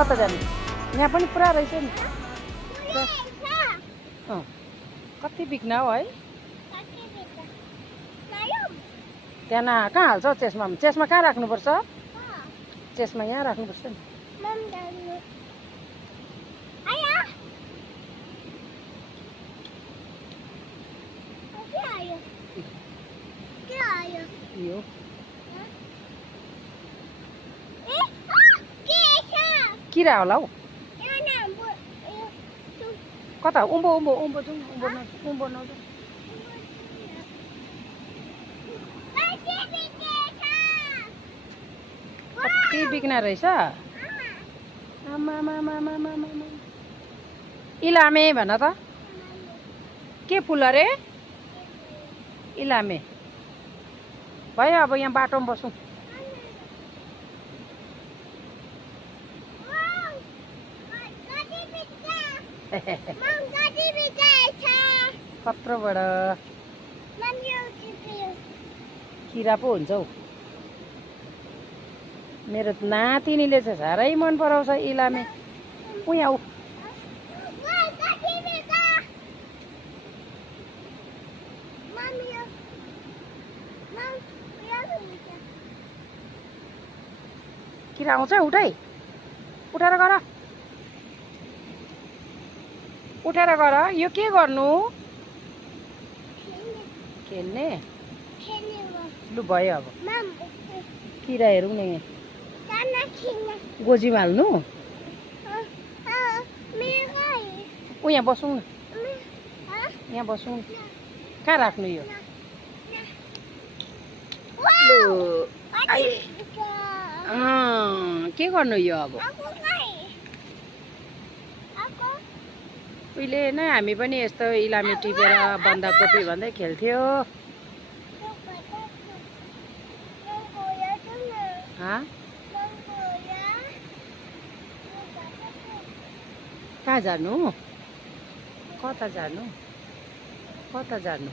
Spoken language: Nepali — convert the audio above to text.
कता जाने यहाँ पनि पुरा रहेछ नि कति बिक्न हो है त्यहाँ कहाँ हाल्छ चेस्मा चेस्मा कहाँ राख्नुपर्छ चेस्मा यहाँ राख्नुपर्छ नि यो किरा होला हौ कता उँभो उँभो उँभो जाउँ उँभो नजाउँ कति बिक्न रहेछ इलामे भन त के फुल अरे इलामे भयो अब यहाँ बाटोमा बसौँ कत्रोबाट किरा पो हुन्छ हौ मेरो नातिनीले चाहिँ साह्रै मन पराउँछ इलामे उहाँ किरा आउँछ उठै उठेर गर उठेर गर यो के गर्नु खेल्ने लु भयो अब किरा हेरौँ न यहाँ गोजीमा हाल्नु यहाँ बसौँ न यहाँ बसौँ न कहाँ राख्नु यो के गर्नु यो अब उहिले नै हामी पनि यस्तो इलामी टिपेर बन्दाकोपी भन्दै खेल्थ्यो कहाँ जानु कता जानु